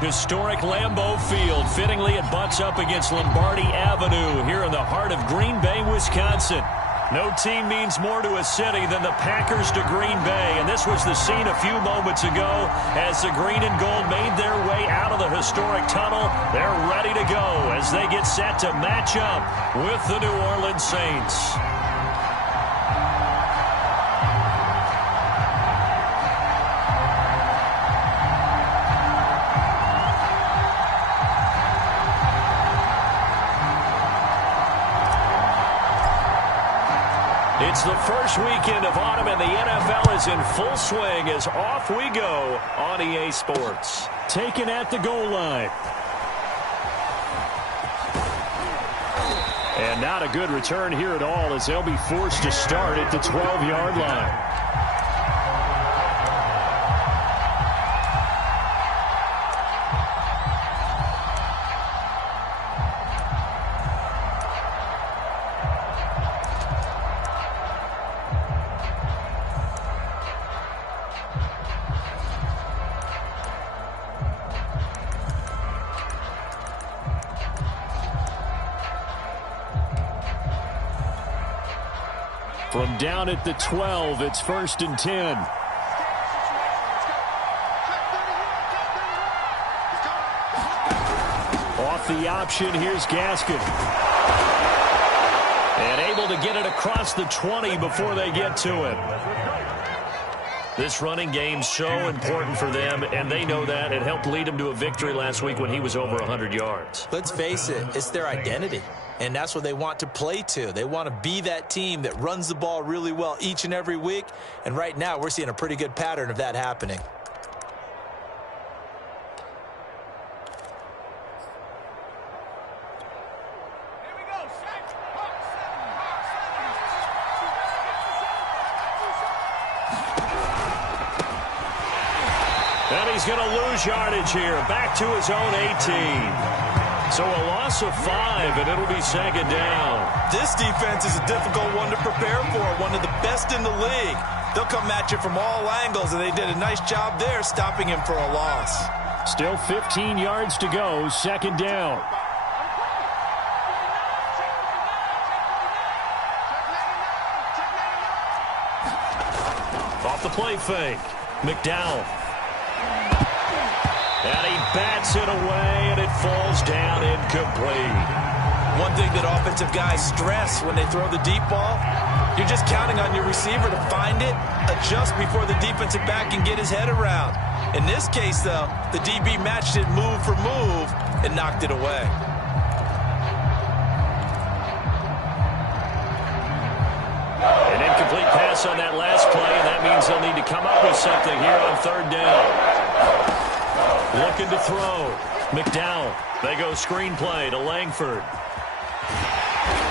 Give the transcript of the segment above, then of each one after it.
Historic Lambeau Field. Fittingly, it butts up against Lombardi Avenue here in the heart of Green Bay, Wisconsin. No team means more to a city than the Packers to Green Bay, and this was the scene a few moments ago as the green and gold made their way out of the historic tunnel. They're ready to go as they get set to match up with the New Orleans Saints. It's the first weekend of autumn, and the NFL is in full swing as off we go on EA Sports. Taken at the goal line. And not a good return here at all as they'll be forced to start at the 12-yard line. From down at the 12, it's 1st and 10. Off the option, here's Gaskin. And able to get it across the 20 before they get to him. This running game's so important for them, and they know that. It helped lead them to a victory last week when he was over 100 yards. Let's face it, it's their identity. And that's what they want to play to. They want to be that team that runs the ball really well each and every week. And right now, we're seeing a pretty good pattern of that happening. And he's going to lose yardage here. Back to his own 18. So a loss of 5, and it'll be 2nd down. This defense is a difficult one to prepare for, one of the best in the league. They'll come at you from all angles, and they did a nice job there stopping him for a loss. Still 15 yards to go, 2nd down. Off the play fake, McDowell. And he bats it away, and it falls down incomplete. One thing that offensive guys stress when they throw the deep ball, you're just counting on your receiver to find it, adjust before the defensive back can get his head around. In this case, though, the DB matched it move for move and knocked it away. An incomplete pass on that last play, and that means they'll need to come up with something here on 3rd down. Looking to throw. McDowell. They go screenplay to Langford.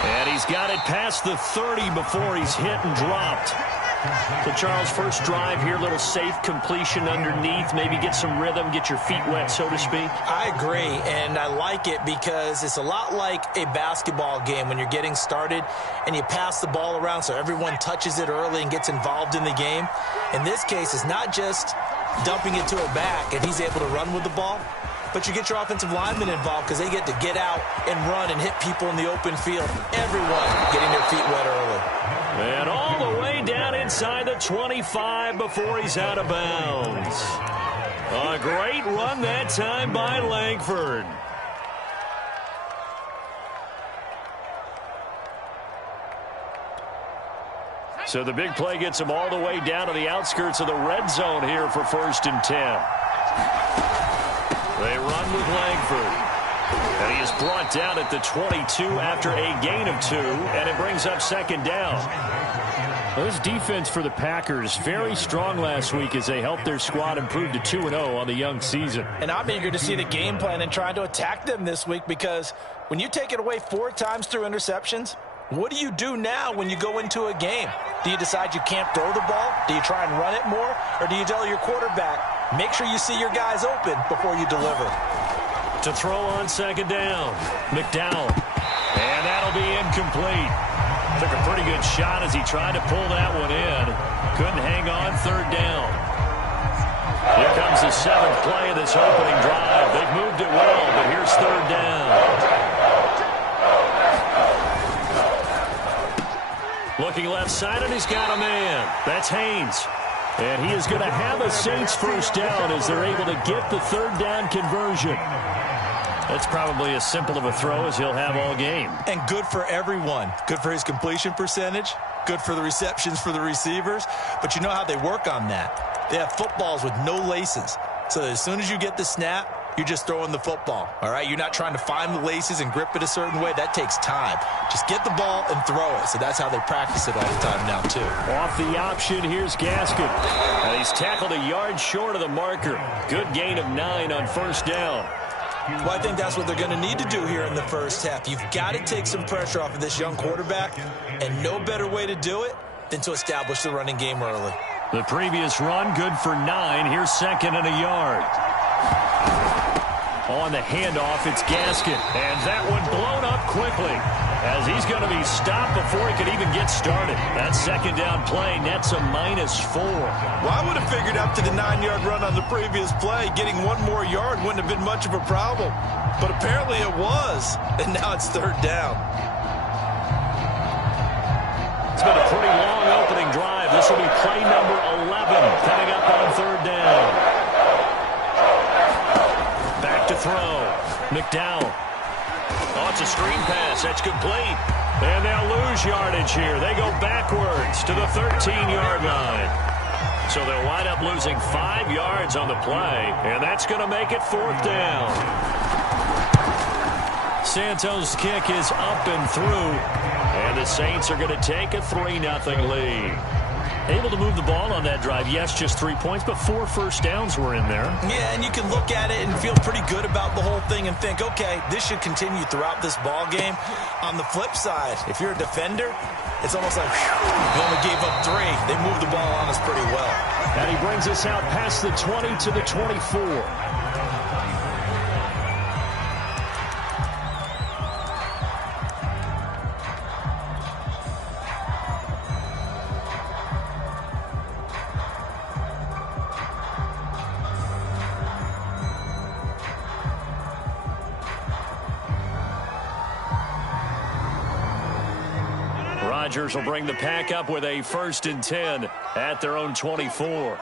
And he's got it past the 30 before he's hit and dropped. So, Charles, first drive here, little safe completion underneath. Maybe get some rhythm, get your feet wet, so to speak. I agree, and I like it because it's a lot like a basketball game when you're getting started and you pass the ball around so everyone touches it early and gets involved in the game. In this case, it's not just dumping it to a back and he's able to run with the ball, but you get your offensive linemen involved because they get to get out and run and hit people in the open field. Everyone getting their feet wet early. And all the way down inside the 25 before he's out of bounds. A great run that time by Langford. So the big play gets him all the way down to the outskirts of the red zone here for 1st and 10. They run with Langford. And he is brought down at the 22 after a gain of 2, and it brings up 2nd down. Well, this defense for the Packers, very strong last week as they helped their squad improve to 2-0 on the young season. And I'm eager to see the game plan and trying to attack them this week because when you take it away 4 times through interceptions, what do you do now when you go into a game? Do you decide you can't throw the ball? Do you try and run it more? Or do you tell your quarterback, make sure you see your guys open before you deliver? To throw on 2nd down, McDowell. And that'll be incomplete. Took a pretty good shot as he tried to pull that one in. Couldn't hang on 3rd down. Here comes the the 7th play of this opening drive. They've moved it well, but here's 3rd down. Looking left side, and he's got a man. That's Haynes. And he is going to have a Saints first down as they're able to get the 3rd down conversion. That's probably as simple of a throw as he'll have all game. And good for everyone. Good for his completion percentage. Good for the receptions for the receivers. But you know how they work on that. They have footballs with no laces. So that as soon as you get the snap, you're just throwing the football. All right? You're not trying to find the laces and grip it a certain way. That takes time. Just get the ball and throw it. So that's how they practice it all the time now, too. Off the option, here's Gaskin. And he's tackled a yard short of the marker. Good gain of 9 on 1st down. Well, I think that's what they're going to need to do here in the first half. You've got to take some pressure off of this young quarterback, and no better way to do it than to establish the running game early. The previous run, good for 9. Here's 2nd and a yard. On the handoff, it's Gaskin. And that one blown up quickly as he's going to be stopped before he could even get started. That 2nd down play nets a -4. Well, I would have figured after the 9-yard run on the previous play, getting 1 more yard wouldn't have been much of a problem. But apparently it was, and now it's 3rd down. It's been a pretty long opening drive. This will be play number 11 coming up on 3rd down. Back to throw. McDowell. Oh, it's a screen pass. That's complete. And they'll lose yardage here. They go backwards to the 13-yard line. So they'll wind up losing 5 yards on the play, and that's going to make it 4th down. Santos' kick is up and through, and the Saints are going to take a 3-0 lead. Able to move the ball on that drive. Yes, just 3 points, but 4 first downs were in there. Yeah, and you can look at it and feel pretty good about the whole thing and think, okay, this should continue throughout this ball game. On the flip side, if you're a defender, it's almost like, whew, we only gave up 3. They moved the ball on us pretty well. And he brings us out past the 20 to the 24. Rodgers will bring the pack up with a 1st and 10 at their own 24.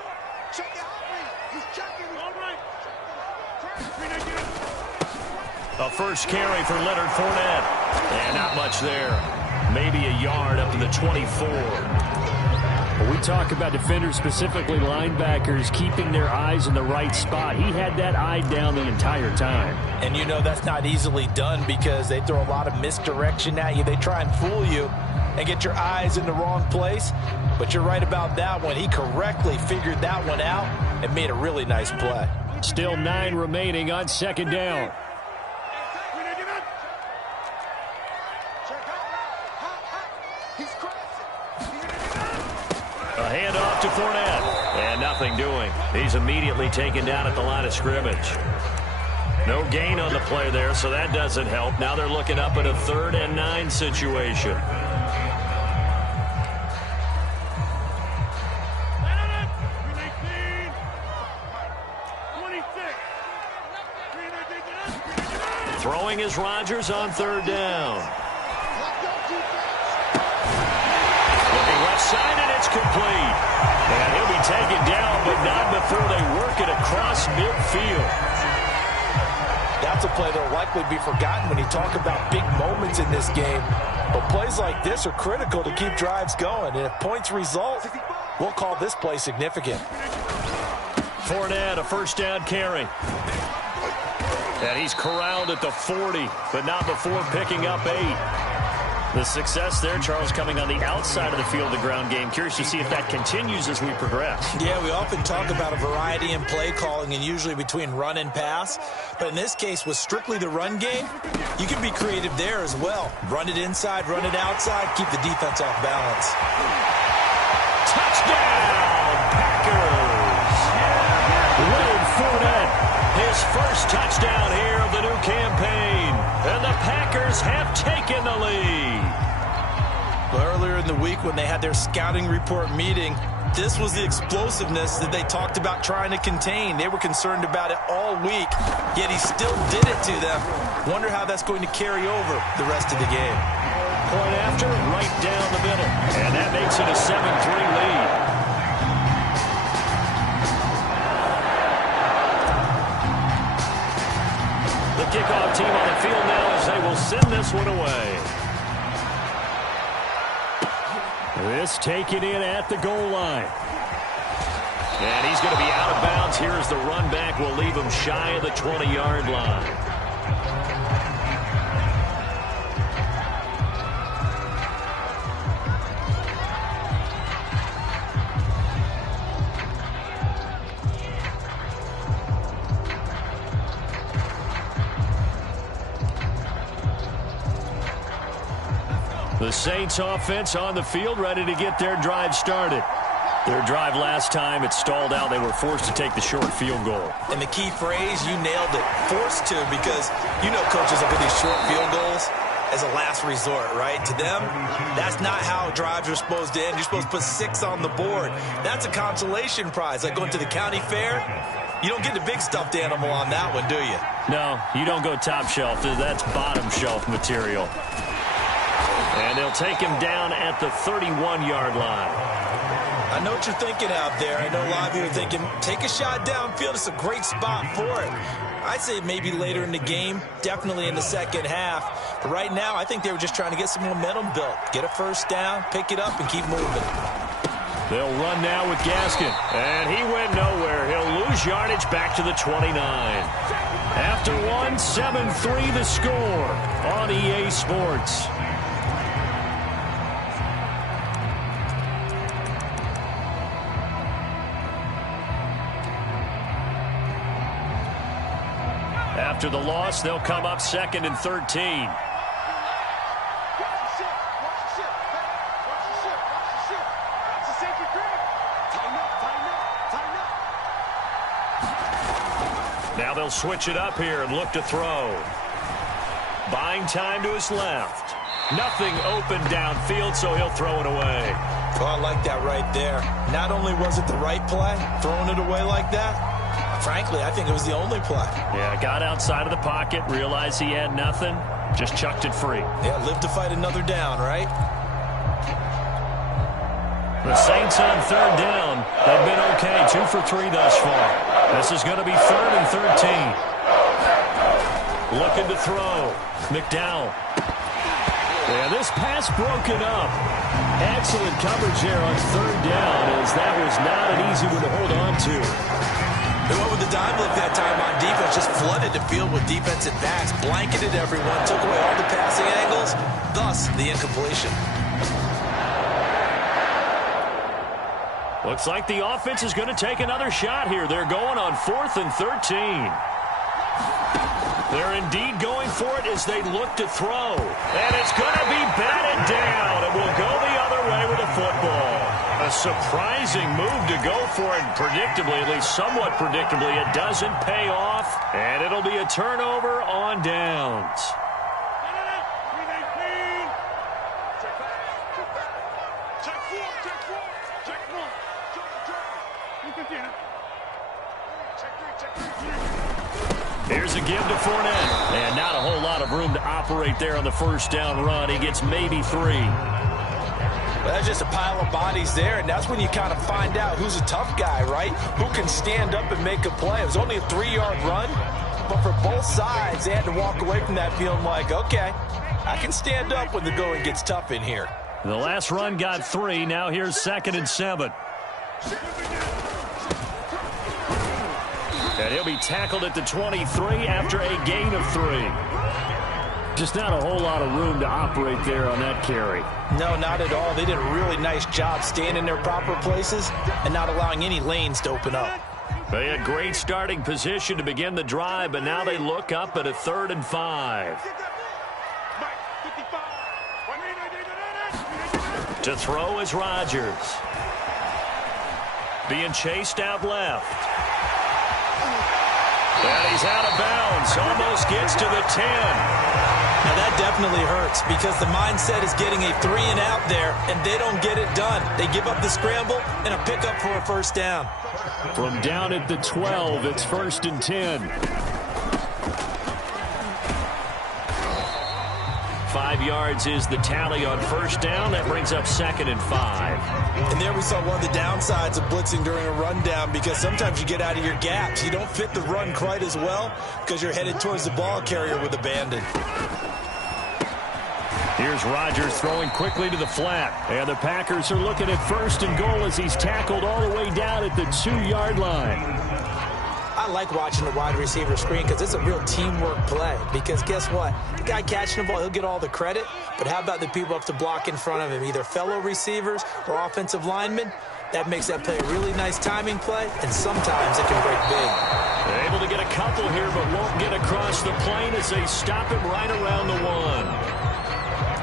A first carry for Leonard Fournette. And not much there. Maybe a yard up to the 24. When we talk about defenders, specifically linebackers, keeping their eyes in the right spot, he had that eye down the entire time. And you know that's not easily done because they throw a lot of misdirection at you. They try and fool you and get your eyes in the wrong place. But you're right about that one. He correctly figured that one out and made a really nice play. Still 9 remaining on 2nd down. A handoff to Fournette. And nothing doing. He's immediately taken down at the line of scrimmage. No gain on the play there, so that doesn't help. Now they're looking up at a 3rd and 9 situation. Throwing is Rodgers on 3rd down. Looking left side, and it's complete. And he'll be taken down, but not before they work it across midfield. That's a play that will likely be forgotten when you talk about big moments in this game. But plays like this are critical to keep drives going. And if points result, we'll call this play significant. Fournette, a 1st down carry. And he's corralled at the 40, but not before picking up 8. The success there, Charles, coming on the outside of the field, the ground game. Curious to see if that continues as we progress. Yeah, we often talk about a variety in play calling and usually between run and pass. But in this case, with strictly the run game, you can be creative there as well. Run it inside, run it outside, keep the defense off balance. Touchdown, Packers! Leonard Fournette, his first touchdown here of the new campaign. And the Packers have taken the lead. Earlier in the week when they had their scouting report meeting, this was the explosiveness that they talked about trying to contain. They were concerned about it all week, yet he still did it to them. Wonder how that's going to carry over the rest of the game. Point after, right down the middle. And that makes it a 7-3 lead. The kickoff team on the field now as they will send this one away. This taken in at the goal line. And he's going to be out of bounds. Here's the run back. Will leave him shy of the 20-yard line. The Saints offense on the field, ready to get their drive started. Their drive last time, it stalled out. They were forced to take the short field goal. And the key phrase, you nailed it, forced to, because you know coaches look at these short field goals as a last resort, right? To them, that's not how drives are supposed to end. You're supposed to put 6 on the board. That's a consolation prize. Like going to the county fair, you don't get the big stuffed animal on that one, do you? No, you don't go top shelf. That's bottom shelf material. And they'll take him down at the 31-yard line. I know what you're thinking out there. I know a lot of you are thinking, take a shot downfield. It's a great spot for it. I'd say maybe later in the game, definitely in the second half. But right now, I think they were just trying to get some momentum built. Get a first down, pick it up, and keep moving. They'll run now with Gaskin. And he went nowhere. He'll lose yardage back to the 29. After one, 7-3 the score on EA Sports. After the loss, they'll come up 2nd and 13. Now they'll switch it up here and look to throw. Buying time to his left. Nothing open downfield, so he'll throw it away. Oh, I like that right there. Not only was it the right play, throwing it away like that, frankly, I think it was the only play. Yeah, got outside of the pocket, realized he had nothing, just chucked it free. Yeah, live to fight another down, right? The Saints on 3rd down. They've been okay, 2 for 3 thus far. This is going to be 3rd and 13. Looking to throw. McDowell. Yeah, this pass broken up. Excellent coverage there on 3rd down, as that was not an easy one to hold on to. They went with the dime look that time on defense, just flooded the field with defensive backs, blanketed everyone, took away all the passing angles, thus the incompletion. Looks like the offense is going to take another shot here. They're going on 4th and 13. They're indeed going for it as they look to throw. And it's going to be batted down. It will go the other way with the football. A surprising move to go for it. Predictably, at least somewhat predictably, it doesn't pay off. And it'll be a turnover on downs. Here's a give to Fournette. And not a whole lot of room to operate there on the first down run. He gets maybe 3. Well, that's just a pile of bodies there, and that's when you kind of find out who's a tough guy, right? Who can stand up and make a play. It was only a 3-yard run, but for both sides, they had to walk away from that feeling like, okay, I can stand up when the going gets tough in here. The last run got 3. Now here's 2nd and 7. And he'll be tackled at the 23 after a gain of 3. Just not a whole lot of room to operate there on that carry. No, not at all. They did a really nice job staying in their proper places and not allowing any lanes to open up. They had great starting position to begin the drive, but now they look up at a 3rd and 5. To throw is Rodgers. Being chased out left. And he's out of bounds. This almost gets to the 10. Now, that definitely hurts because the mindset is getting a 3 and out there, and they don't get it done. They give up the scramble and a pickup for a first down. From down at the 12, it's 1st and 10. 5 yards is the tally on first down. That brings up 2nd and 5. And there we saw one of the downsides of blitzing during a rundown because sometimes you get out of your gaps. You don't fit the run quite as well because you're headed towards the ball carrier with abandon. Here's Rodgers throwing quickly to the flat. And the Packers are looking at 1st and goal as he's tackled all the way down at the 2-yard line. I like watching the wide receiver screen because it's a real teamwork play. Because guess what? The guy catching the ball, he'll get all the credit. But how about the people up to block in front of him, either fellow receivers or offensive linemen? That makes that play a really nice timing play, and sometimes it can break big. They're able to get a couple here, but won't get across the plane as they stop him right around the 1.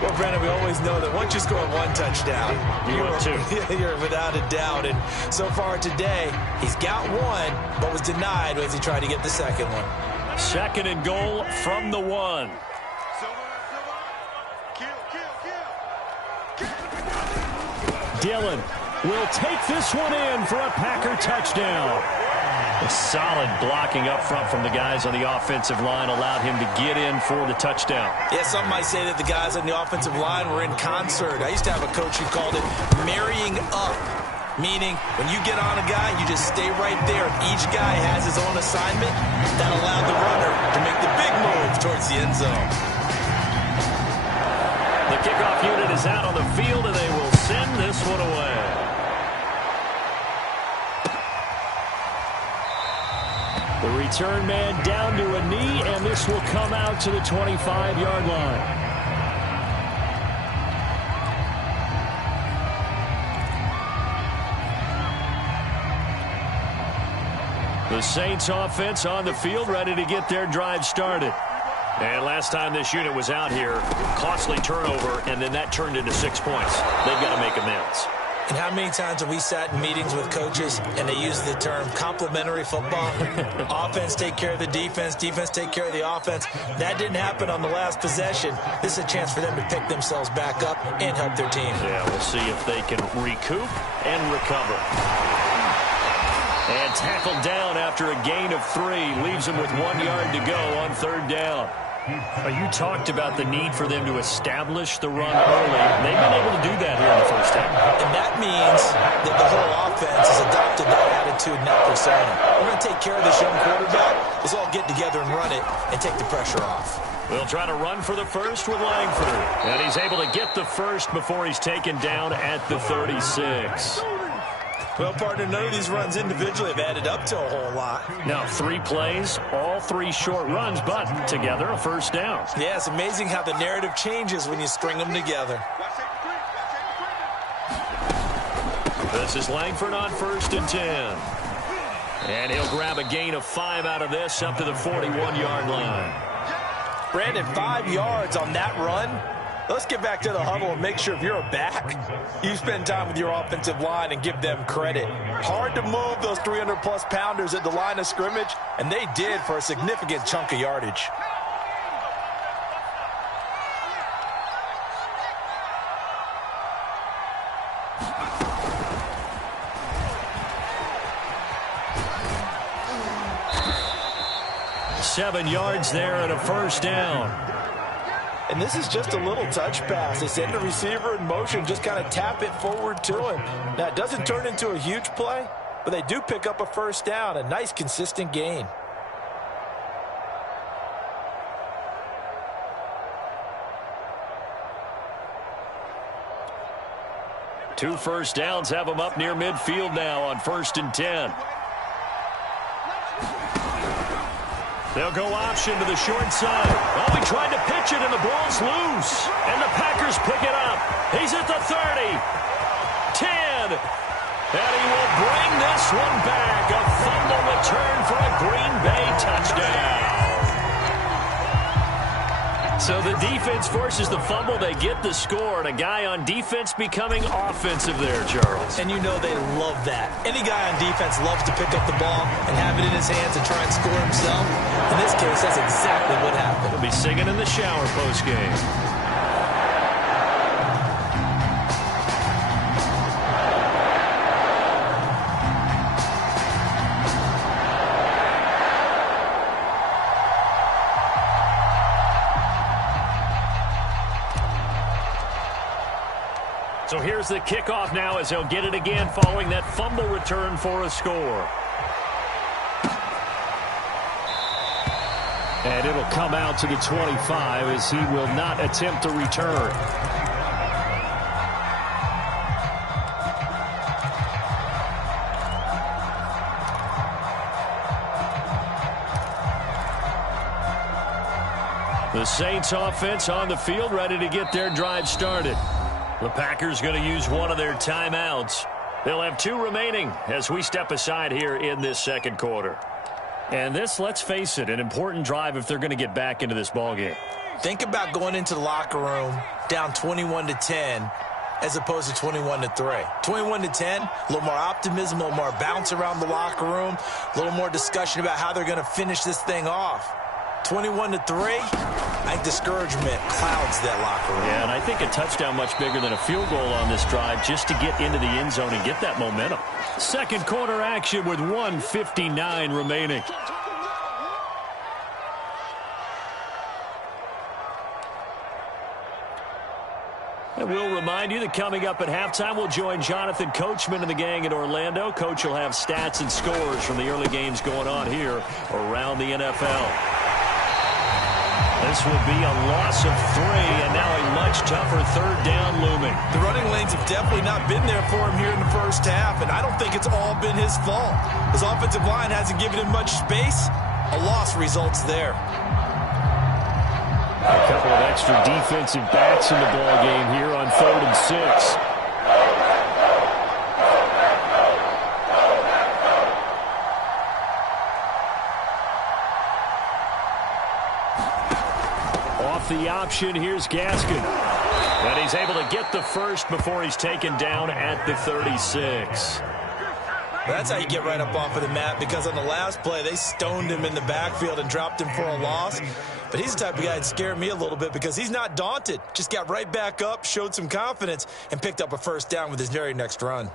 Well, Brandon, we always know that once you score one touchdown, you're without a doubt. And so far today, he's got one, but was denied as he tried to get the second one. 2nd and goal from the 1. Dillon will take this one in for a Packer touchdown. A solid blocking up front from the guys on the offensive line allowed him to get in for the touchdown. Yeah, some might say that the guys on the offensive line were in concert. I used to have a coach who called it marrying up, meaning when you get on a guy, you just stay right there. Each guy has his own assignment. That allowed the runner to make the big move towards the end zone. The kickoff unit is out on the field, and they will send this one away. The return man down to a knee, and this will come out to the 25-yard line. The Saints offense on the field, ready to get their drive started. And last time this unit was out here, costly turnover, and then that turned into 6 points. They've got to make amends. And how many times have we sat in meetings with coaches and they use the term complementary football? Offense take care of the defense, defense take care of the offense. That didn't happen on the last possession. This is a chance for them to pick themselves back up and help their team. Yeah, we'll see if they can recoup and recover. And tackled down after a gain of 3. Leaves him with 1 yard to go on 3rd down. You talked about the need for them to establish the run early. They've been able to do that here in the first half. And that means that the whole offense has adopted that attitude and that persona. We're going to take care of this young quarterback. Let's all get together and run it and take the pressure off. We'll try to run for the first with Langford. And he's able to get the first before he's taken down at the 36. Well, partner, none of these runs individually have added up to a whole lot. Now, 3 plays, all 3 short runs, but together a first down. Yeah, it's amazing how the narrative changes when you string them together. This is Langford on 1st and 10. And he'll grab a gain of 5 out of this up to the 41-yard line. Brandon, 5 yards on that run. Let's get back to the huddle and make sure if you're a back, you spend time with your offensive line and give them credit. Hard to move those 300-plus pounders at the line of scrimmage, and they did for a significant chunk of yardage. Seven yards there and a first down. And this is just a little touch pass. They send the receiver in motion, just kind of tap it forward to him. Now, it doesn't turn into a huge play, but they do pick up a first down, a nice, consistent gain. Two first downs have them up near midfield now on 1st and 10. They'll go option to the short side. Oh, he tried to pitch it, and the ball's loose. And the Packers pick it up. He's at the 30. 10. And he will bring this one back. A fumble return for a Green Bay touchdown. So the defense forces the fumble. They get the score, and a guy on defense becoming offensive there, Charles. And you know they love that. Any guy on defense loves to pick up the ball and have it in his hands and try and score himself. In this case, that's exactly what happened. He'll be singing in the shower post-game. So here's the kickoff now as he'll get it again following that fumble return for a score. And it'll come out to the 25 as he will not attempt to return. The Saints offense on the field ready to get their drive started. The Packers going to use one of their timeouts. They'll have 2 remaining as we step aside here in this second quarter. And this, let's face it, an important drive if they're going to get back into this ballgame. Think about going into the locker room down 21-10 as opposed to 21-3. 21-10, a little more optimism, a little more bounce around the locker room, a little more discussion about how they're going to finish this thing off. 21-3, I think discouragement clouds that locker room. Yeah, and I think a touchdown much bigger than a field goal on this drive just to get into the end zone and get that momentum. Second quarter action with 1:59 remaining. And we'll remind you that coming up at halftime, we'll join Jonathan Coachman and the gang in Orlando. Coach will have stats and scores from the early games going on here around the NFL. This will be a loss of 3, and now a much tougher third down looming. The running lanes have definitely not been there for him here in the first half, and I don't think it's all been his fault. His offensive line hasn't given him much space. A loss results there. A couple of extra defensive backs in the ball game here on 3rd and 6. Off the option, here's Gaskin. And he's able to get the first before he's taken down at the 36. That's how you get right up off of the mat, because on the last play, they stoned him in the backfield and dropped him for a loss. But he's the type of guy that scared me a little bit because he's not daunted. Just got right back up, showed some confidence, and picked up a first down with his very next run.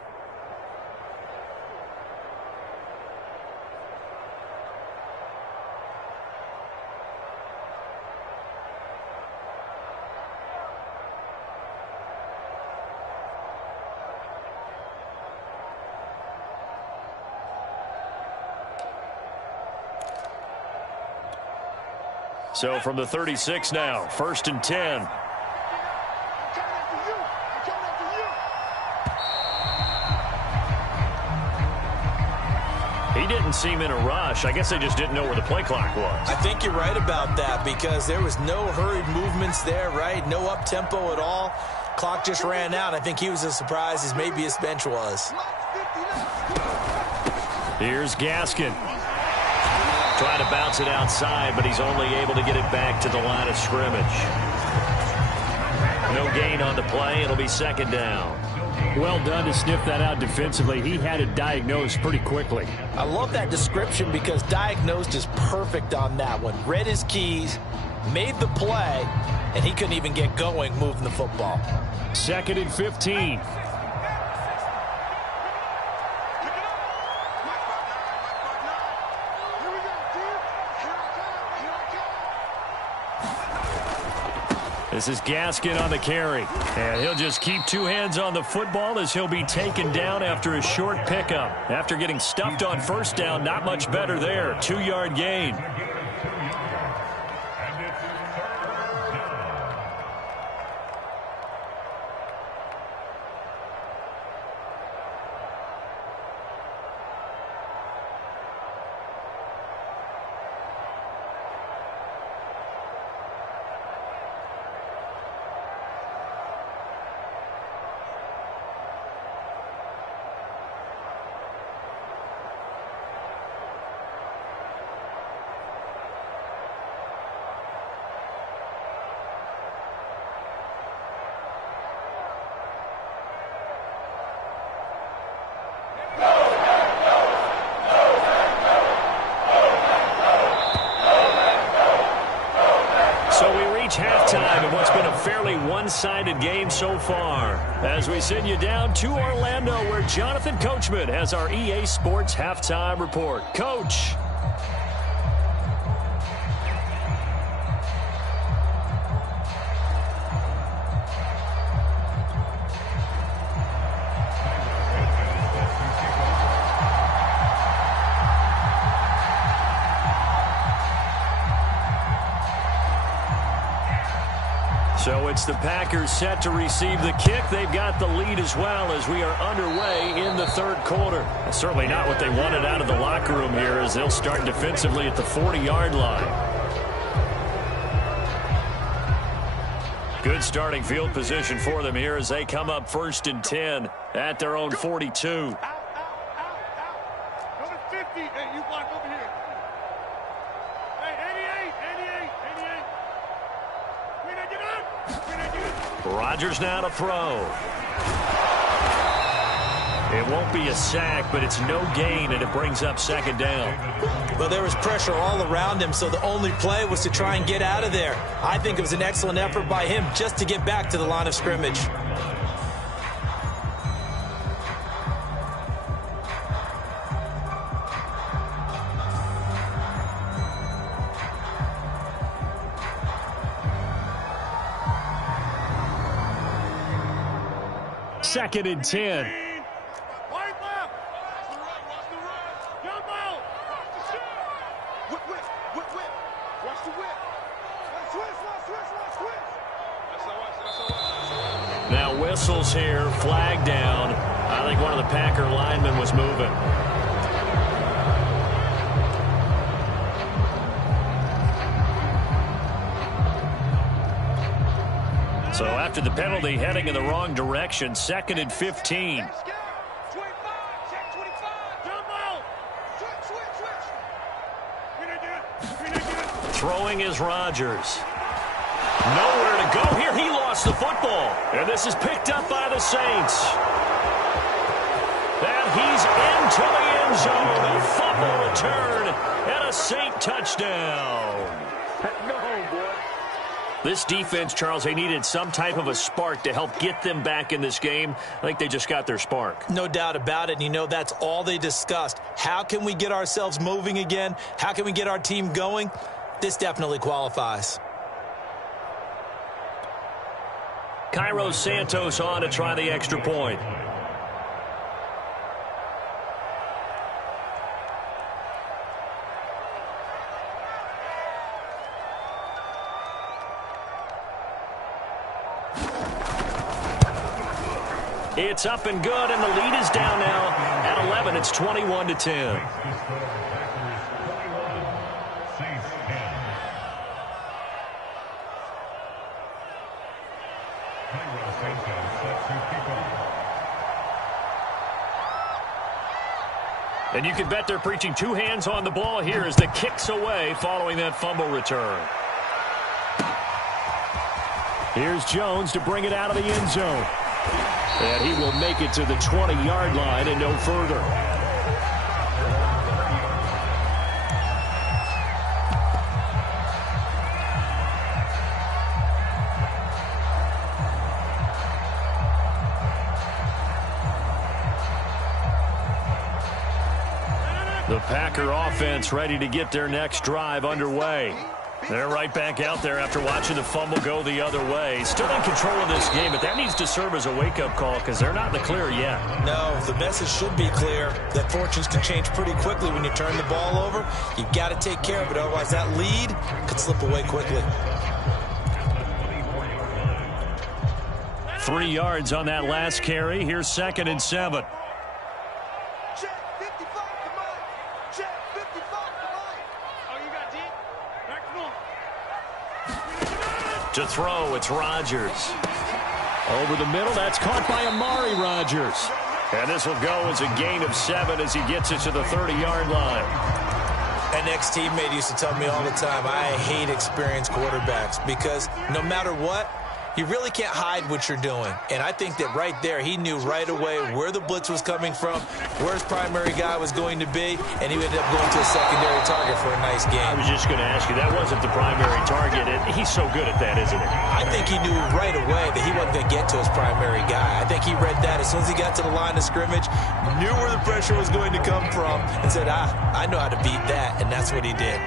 So from the 36 now, 1st and 10. He didn't seem in a rush. I guess they just didn't know where the play clock was. I think you're right about that because there was no hurried movements there, right? No up-tempo at all. Clock just ran out. I think he was as surprised as maybe his bench was. Here's Gaskin. Trying to bounce it outside, but he's only able to get it back to the line of scrimmage. No gain on the play. It'll be 2nd down. Well done to sniff that out defensively. He had it diagnosed pretty quickly. I love that description because diagnosed is perfect on that one. Read his keys, made the play, and he couldn't even get going moving the football. 2nd and 15. This is Gaskin on the carry. And he'll just keep 2 hands on the football as he'll be taken down after a short pickup. After getting stuffed on 1st down, not much better there. 2-yard gain. fairly one-sided game so far. As we send you down to Orlando, where Jonathan Coachman has our EA Sports Halftime Report. Coach. So it's the Packers set to receive the kick. They've got the lead as well as we are underway in the third quarter. That's certainly not what they wanted out of the locker room here, as they'll start defensively at the 40-yard line. Good starting field position for them here as they come up 1st and 10 at their own 42. Number 50. Hey, you block over here. Hey, 88. Rodgers now to throw. It won't be a sack, but it's no gain, and it brings up 2nd down. Well, there was pressure all around him, so the only play was to try and get out of there. I think it was an excellent effort by him just to get back to the line of scrimmage. Second and 10. Wide left. Watch the run. Jump out. Whip. Watch the whip. Switch. Now whistles here, flag down. I think one of the Packer linemen was moving. So after the penalty, heading in the wrong direction, 2nd and 15. 25. Check 25. Jump out. Switch. Throwing is Rodgers. Nowhere to go here. He lost the football. And this is picked up by the Saints. And he's into the end zone. A fumble return and a Saint touchdown. This defense, Charles, they needed some type of a spark to help get them back in this game. I think they just got their spark. No doubt about it. And you know, that's all they discussed. How can we get ourselves moving again? How can we get our team going? This definitely qualifies. Cairo Santos on to try the extra point. It's up and good, and the lead is down now at 11. It's 21-10. And you can bet they're preaching 2 hands on the ball here as the kick's away following that fumble return. Here's Jones to bring it out of the end zone. And he will make it to the 20-yard line and no further. The Packer offense ready to get their next drive underway. They're right back out there after watching the fumble go the other way. Still in control of this game, but that needs to serve as a wake-up call because they're not in the clear yet. No, the message should be clear that fortunes can change pretty quickly when you turn the ball over. You've got to take care of it, otherwise that lead could slip away quickly. 3 yards on that last carry. Here's 2nd and 7. To throw, it's Rodgers. Over the middle, that's caught by Amari Rodgers. And this will go as a gain of 7 as he gets it to the 30-yard line. An ex-teammate used to tell me all the time, I hate experienced quarterbacks because no matter what, You really can't hide what you're doing. And I think that right there, he knew right away where the blitz was coming from, where his primary guy was going to be, and he ended up going to a secondary target for a nice game. I was just going to ask you, that wasn't the primary target. He's so good at that, isn't he? I think he knew right away that he wasn't going to get to his primary guy. I think he read that as soon as he got to the line of scrimmage, knew where the pressure was going to come from, and said, I know how to beat that, and that's what he did.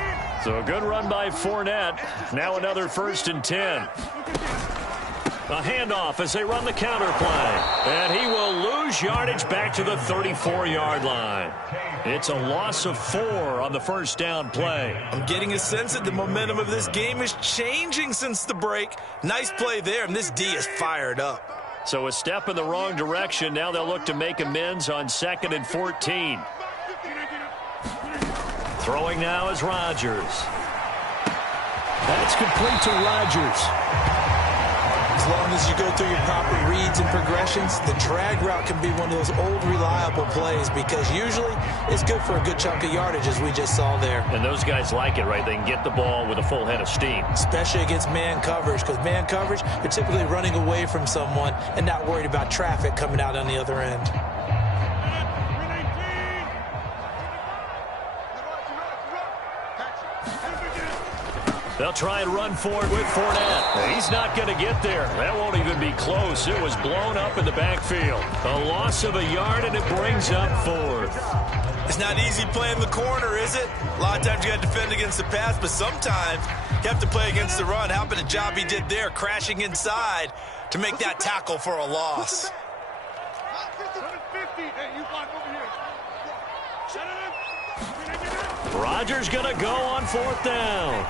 So a good run by Fournette. Now another 1st and 10. A handoff as they run the counter play. And he will lose yardage back to the 34-yard line. It's a loss of 4 on the 1st down play. I'm getting a sense that the momentum of this game is changing since the break. Nice play there, and this D is fired up. So a step in the wrong direction. Now they'll look to make amends on 2nd and 14. Throwing now is Rodgers. That's complete to Rodgers. As long as you go through your proper reads and progressions, the drag route can be one of those old reliable plays because usually it's good for a good chunk of yardage, as we just saw there. And those guys like it, right? They can get the ball with a full head of steam. Especially against man coverage, because man coverage, you're typically running away from someone and not worried about traffic coming out on the other end. They'll try and run forward with Fournette. He's not going to get there. That won't even be close. It was blown up in the backfield. A loss of a yard, and it brings up 4th. It's not easy playing the corner, is it? A lot of times you got to defend against the pass, but sometimes you have to play against the run. How about the job he did there, crashing inside to make that tackle for a loss? Rodgers going to go on 4th down.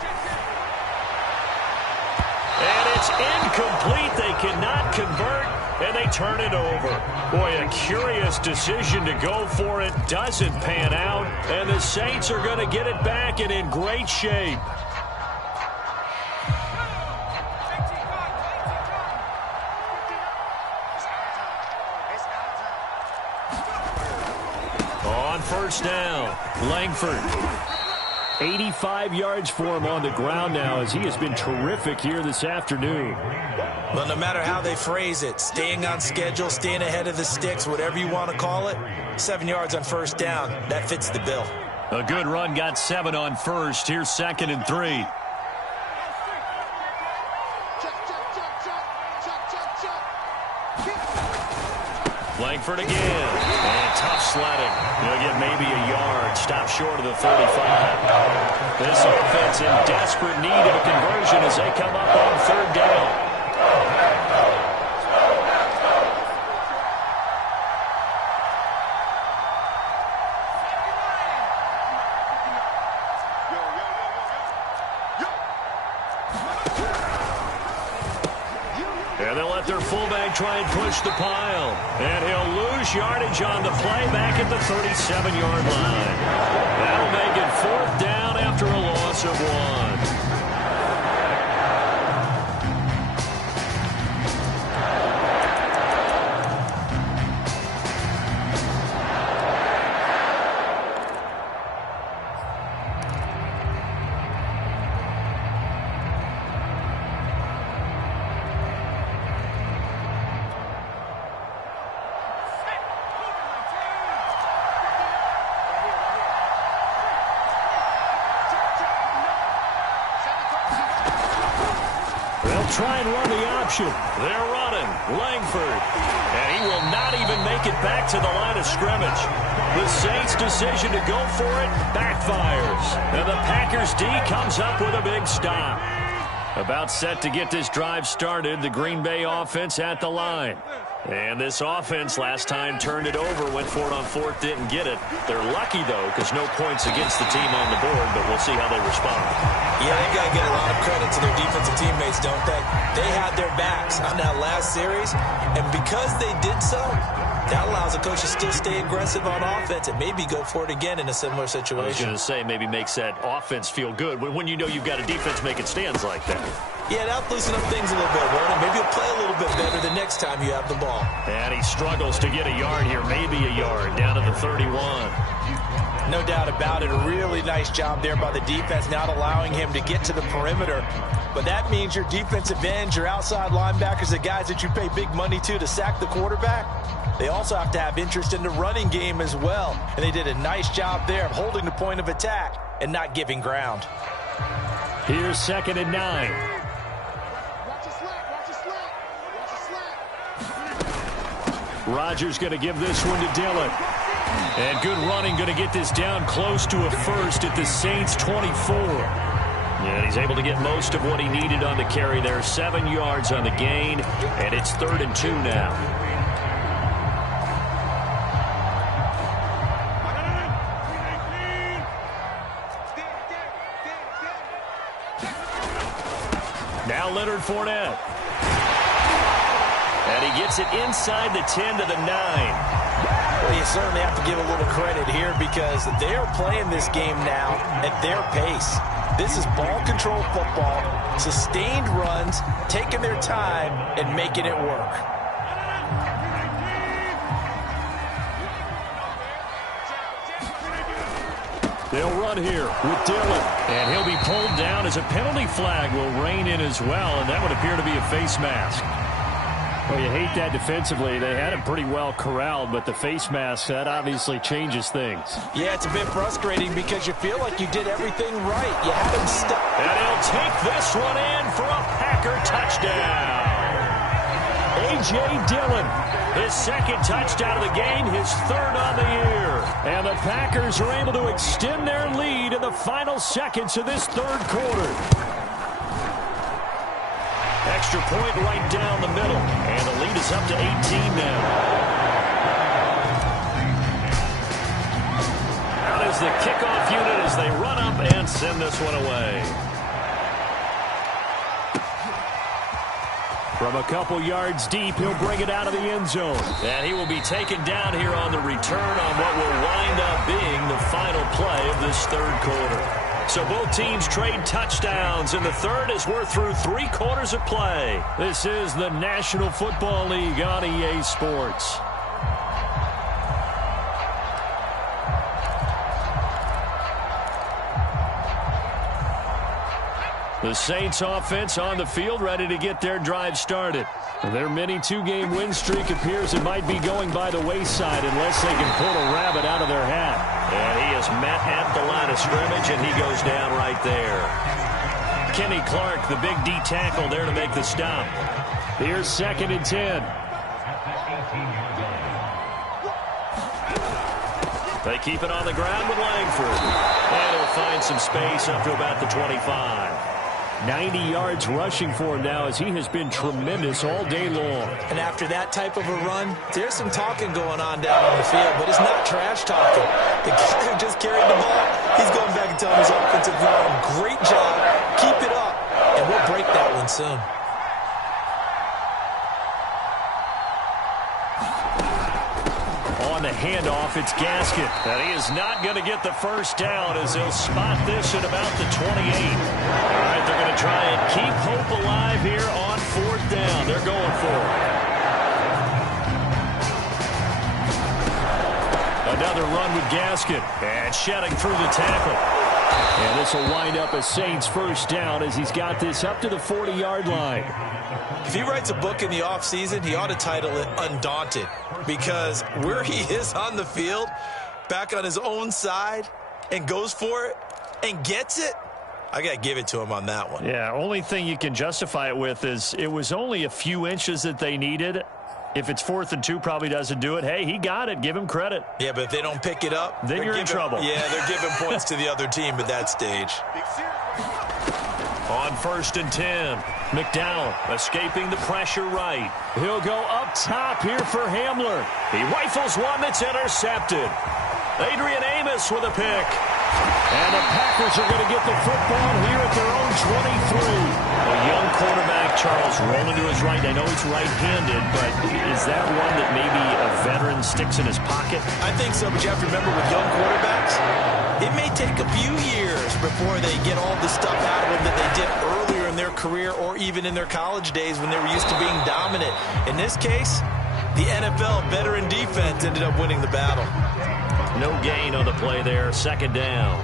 And it's incomplete. They cannot convert, and they turn it over. Boy, a curious decision to go for it. Doesn't pan out, and the Saints are going to get it back and in great shape. On 1st down, Langford. 85 yards for him on the ground now as he has been terrific here this afternoon. Well, no matter how they phrase it, staying on schedule, staying ahead of the sticks, whatever you want to call it, 7 yards on 1st down, that fits the bill. A good run got 7 on 1st. Here's 2nd and 3. Langford again. And tough sledding. He'll get maybe a yard. Stop short of the 35. This offense in desperate need of a conversion as they come up on 3rd down. And they'll let their fullback try and push the pile. And he'll lose yardage on the play back at the 37-yard line. That'll make it 4th down after a loss of 1. Try and run the option. They're running. Langford. And he will not even make it back to the line of scrimmage. The Saints' decision to go for it backfires. And the Packers D comes up with a big stop. About set to get this drive started, the Green Bay offense at the line. And this offense last time turned it over, went for it on 4th, didn't get it. They're lucky, though, because no points against the team on the board, but we'll see how they respond. Yeah, they got to get a lot of credit to their defensive teammates, don't they? They had their backs on that last series, and because they did so, that allows the coach to still stay aggressive on offense and maybe go for it again in a similar situation. I was going to say, maybe makes that offense feel good when you know you've got a defense making stands like that. Yeah, that'll loosen up things a little bit, won't it? Maybe you'll play a little bit better the next time you have the ball. And he struggles to get a yard here, maybe a yard, down to the 31. No doubt about it. A really nice job there by the defense, not allowing him to get to the perimeter. But that means your defensive ends, your outside linebackers, the guys that you pay big money to sack the quarterback, they also have to have interest in the running game as well. And they did a nice job there of holding the point of attack and not giving ground. Here's 2nd and 9. Rodgers going to give this one to Dillon. And good running, going to get this down close to a first at the Saints 24. And he's able to get most of what he needed on the carry there. 7 yards on the gain, and it's 3rd and 2 now. Now Leonard Fournette. And he gets it inside the 10 to the 9. Well, you certainly have to give a little credit here because they are playing this game now at their pace. This is ball control football, sustained runs, taking their time and making it work. They'll run here with Dillon. And he'll be pulled down as a penalty flag will rein in as well, and that would appear to be a face mask. Well, you hate that defensively. They had him pretty well corralled, but the face mask, that obviously changes things. Yeah, it's a bit frustrating because you feel like you did everything right. You had him stuck. And he'll take this one in for a Packer touchdown. A.J. Dillon, his 2nd touchdown of the game, his 3rd on the year. And the Packers are able to extend their lead in the final seconds of this 3rd quarter. Extra point right down the middle. And the lead is up to 18 now. Out is the kickoff unit as they run up and send this one away. From a couple yards deep, he'll bring it out of the end zone. And he will be taken down here on the return on what will wind up being the final play of this 3rd quarter. So both teams trade touchdowns, and the 3rd as we're through 3 quarters of play. This is the National Football League on EA Sports. The Saints offense on the field, ready to get their drive started. Their mini 2-game win streak appears it might be going by the wayside unless they can pull a rabbit out of their hat. And he is met at the line of scrimmage, and he goes down right there. Kenny Clark, the big D tackle there to make the stop. Here's 2nd and 10. They keep it on the ground with Langford. And he'll find some space up to about the 25. 90 yards rushing for him now as he has been tremendous all day long. And after that type of a run, there's some talking going on down on the field, but it's not trash talking. The guy who just carried the ball, he's going back and telling his offensive line, great job, keep it up, and we'll break that one soon. On the handoff, it's Gaskin. And he is not going to get the first down as he'll spot this at about the 28. All right, they're going to try and keep hope alive here on 4th down. They're going for it. Another run with Gaskin. And shedding through the tackle. And this will wind up a Saints 1st down as he's got this up to the 40-yard line. If he writes a book in the offseason, he ought to title it Undaunted, because where he is on the field, back on his own side, and goes for it and gets it, I got to give it to him on that one. Yeah, only thing you can justify it with is it was only a few inches that they needed. If it's 4th and 2, probably doesn't do it. Hey, he got it. Give him credit. Yeah, but if they don't pick it up, then you're in trouble. Yeah, they're giving points to the other team at that stage. On 1st and 10, McDowell escaping the pressure right. He'll go up top here for Hamler. He rifles one that's intercepted. Adrian Amos with a pick. And the Packers are going to get the football here at their own 23. A young quarterback, Charles, rolling to his right. I know he's right-handed, but is that one that maybe a veteran sticks in his pocket? I think so, but you have to remember with young quarterbacks, it may take a few years before they get all the stuff out of them that they did earlier in their career or even in their college days when they were used to being dominant. In this case, the NFL veteran defense ended up winning the battle. No gain on the play there. Second down.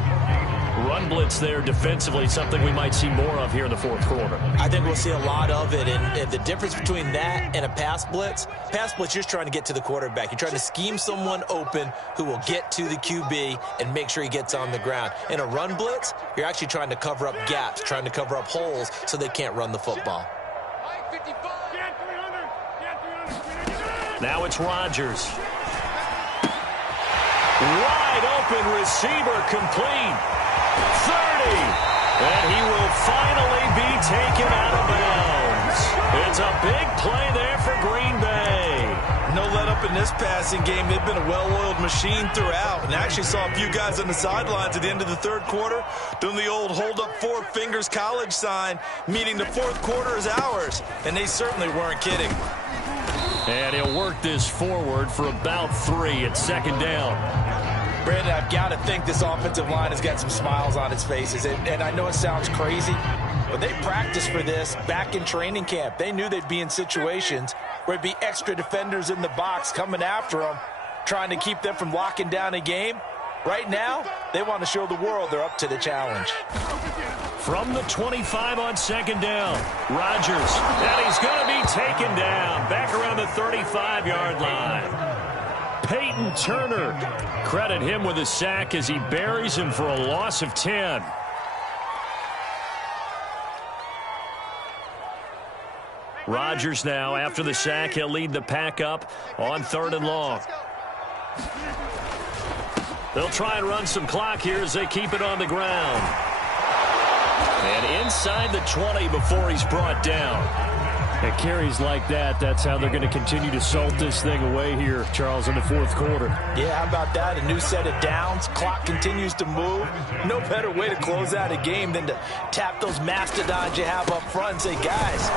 Run blitz there defensively, something we might see more of here in the fourth quarter. I think we'll see a lot of it, and the difference between that and a pass blitz, you're just trying to get to the quarterback. You're trying to scheme someone open who will get to the QB and make sure he gets on the ground. In a run blitz, you're actually trying to cover up gaps, trying to cover up holes so they can't run the football. Now it's Rodgers. Wide open receiver complete. 30. And he will finally be taken out of bounds. It's a big play there for Green Bay. No let up in this passing game. They've been a well-oiled machine throughout. And I actually saw a few guys on the sidelines at the end of the third quarter doing the old hold up four fingers college sign, meaning the fourth quarter is ours. And they certainly weren't kidding. And he'll work this forward for about 3 at second down. Brandon, I've got to think this offensive line has got some smiles on its faces. And I know it sounds crazy, but they practiced for this back in training camp. They knew they'd be in situations where it'd be extra defenders in the box coming after them, trying to keep them from locking down a game. Right now, they want to show the world they're up to the challenge. From the 25 on second down, Rodgers, and he's going to be taken down back around the 35-yard line. Peyton Turner, credit him with a sack as he buries him for a loss of 10. Rodgers now, after the sack, he'll lead the pack up on 3rd and long. They'll try and run some clock here as they keep it on the ground. And inside the 20 before he's brought down. At carries like that, that's how they're going to continue to salt this thing away here, Charles, in the fourth quarter. Yeah, how about that? A new set of downs. Clock continues to move. No better way to close out a game than to tap those mastodons you have up front and say, guys,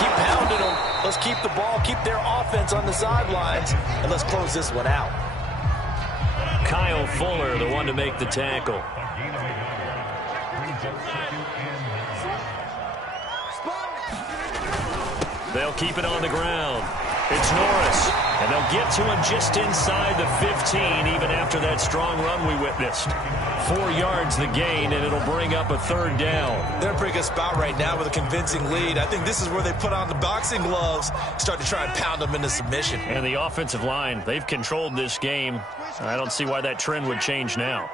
keep pounding them. Let's keep the ball, keep their offense on the sidelines, and let's close this one out. Kyle Fuller, the one to make the tackle. They'll keep it on the ground. It's Norris, and they'll get to him just inside the 15, even after that strong run we witnessed. 4 yards the gain, and it'll bring up a 3rd down. They're in a pretty good spot right now with a convincing lead. I think this is where they put on the boxing gloves, start to try and pound them into submission. And the offensive line, they've controlled this game. I don't see why that trend would change now.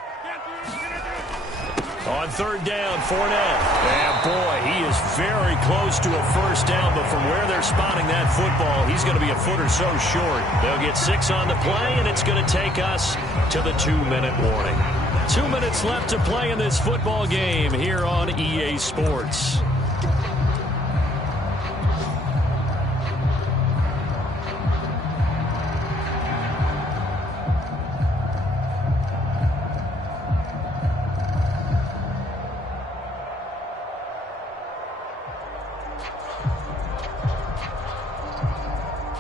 On 3rd down, Fournette. And boy, he is very close to a 1st down, but from where they're spotting that football, he's going to be a foot or so short. They'll get 6 on the play, and it's going to take us to the 2-minute warning. 2 minutes left to play in this football game here on EA Sports.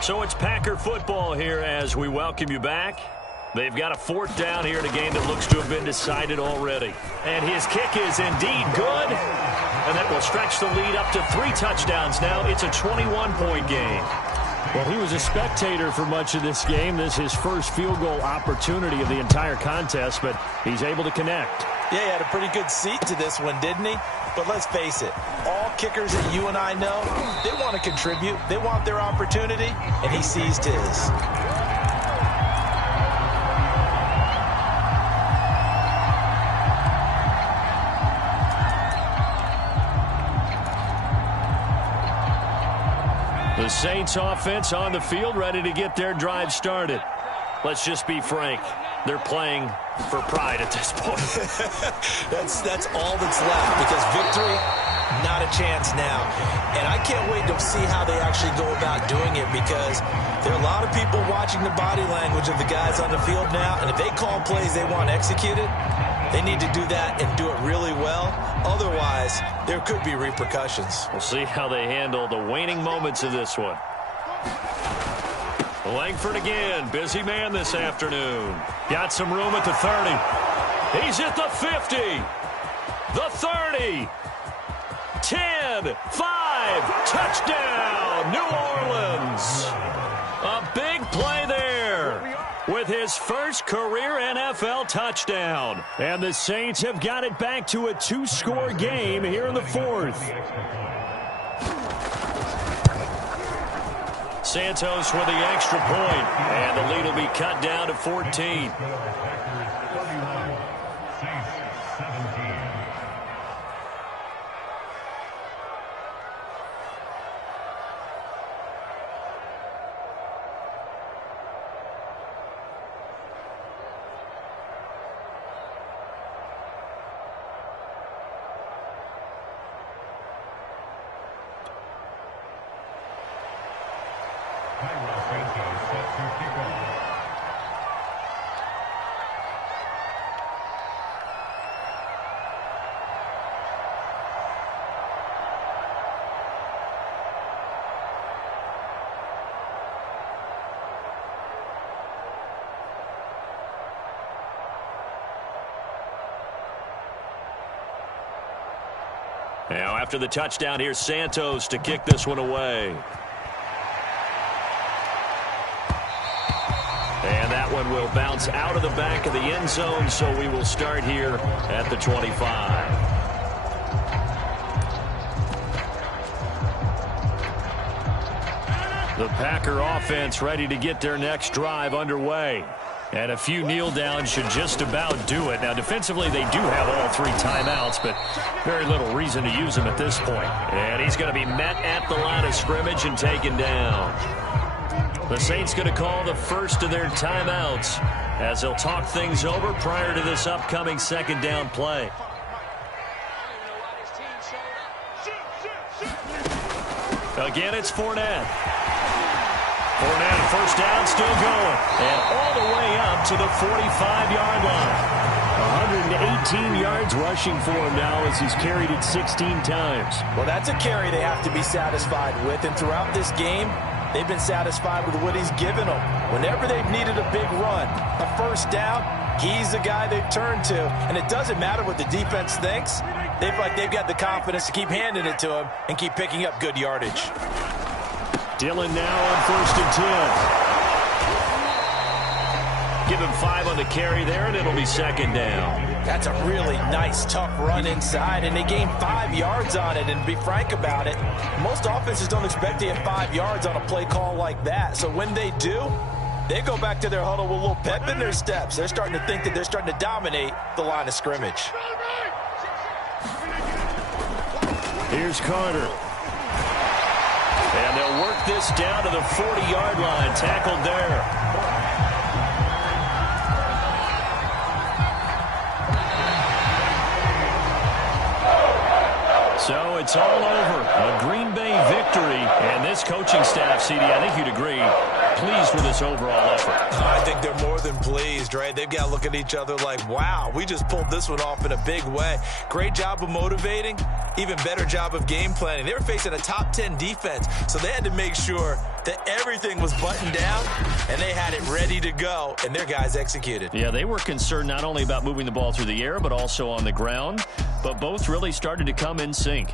So it's Packer football here as we welcome you back. They've got a 4th down here in a game that looks to have been decided already. And his kick is indeed good. And that will stretch the lead up to 3 touchdowns now. It's a 21-point game. Well, he was a spectator for much of this game. This is his first field goal opportunity of the entire contest, but he's able to connect. Yeah, he had a pretty good seat to this one, didn't he? But let's face it, all kickers that you and I know, they want to contribute. They want their opportunity, and he seized his. The Saints offense on the field, ready to get their drive started. Let's just be frank. They're playing for pride at this point. That's all that's left, because victory, not a chance now. And I can't wait to see how they actually go about doing it, because there are a lot of people watching the body language of the guys on the field now, and if they call plays they want executed, they need to do that and do it really well. Otherwise, there could be repercussions. We'll see how they handle the waning moments of this one. Langford again, busy man this afternoon. Got some room at the 30. He's at the 50. The 30. 10, 5, touchdown, New Orleans. A big play there. with his first career NFL touchdown. And the Saints have got it back to a 2-score game here in the fourth. Santos with the extra point, and the lead will be cut down to 14. Now, after the touchdown, here's Santos to kick this one away. And that one will bounce out of the back of the end zone, so we will start here at the 25. The Packer offense ready to get their next drive underway. And a few kneel downs should just about do it. Now, defensively, they do have all 3 timeouts, but very little reason to use them at this point. And he's going to be met at the line of scrimmage and taken down. The Saints going to call the first of their timeouts as they'll talk things over prior to this upcoming second down play. Again, it's Fournette. Fournette, first down, still going. And all the way up to the 45-yard line. 118 yards rushing for him now as he's carried it 16 times. Well, that's a carry they have to be satisfied with. And throughout this game, they've been satisfied with what he's given them. Whenever they've needed a big run, a first down, he's the guy they've turned to. And it doesn't matter what the defense thinks. They feel like they've got the confidence to keep handing it to him and keep picking up good yardage. Dillon now on 1st and 10. Give him 5 on the carry there, and it'll be second down. That's a really nice, tough run inside, and they gained 5 yards on it. And to be frank about it, most offenses don't expect to get 5 yards on a play call like that. So when they do, they go back to their huddle with a little pep in their steps. They're starting to think that they're starting to dominate the line of scrimmage. Here's Carter. And they'll work this down to the 40-yard line. Tackled there. So it's all over. A Green Bay victory. And this coaching staff, CD, I think you'd agree, pleased with this overall effort. I think they're more than pleased, right? They've got to look at each other like, wow, we just pulled this one off in a big way. Great job of motivating. Even better job of game planning. They were facing a top 10 defense, so they had to make sure that everything was buttoned down, and they had it ready to go, and their guys executed. Yeah, they were concerned not only about moving the ball through the air, but also on the ground, but both really started to come in sync.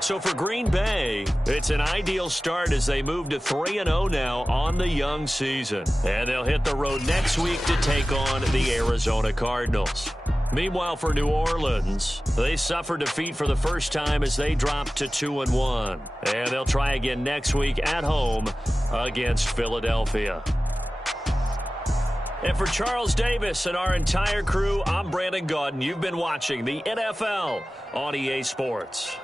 So for Green Bay, it's an ideal start as they move to 3-0 now on the young season. And they'll hit the road next week to take on the Arizona Cardinals. Meanwhile, for New Orleans, they suffered defeat for the first time as they dropped to 2-1. And they'll try again next week at home against Philadelphia. And for Charles Davis and our entire crew, I'm Brandon Gaudin. You've been watching the NFL on EA Sports.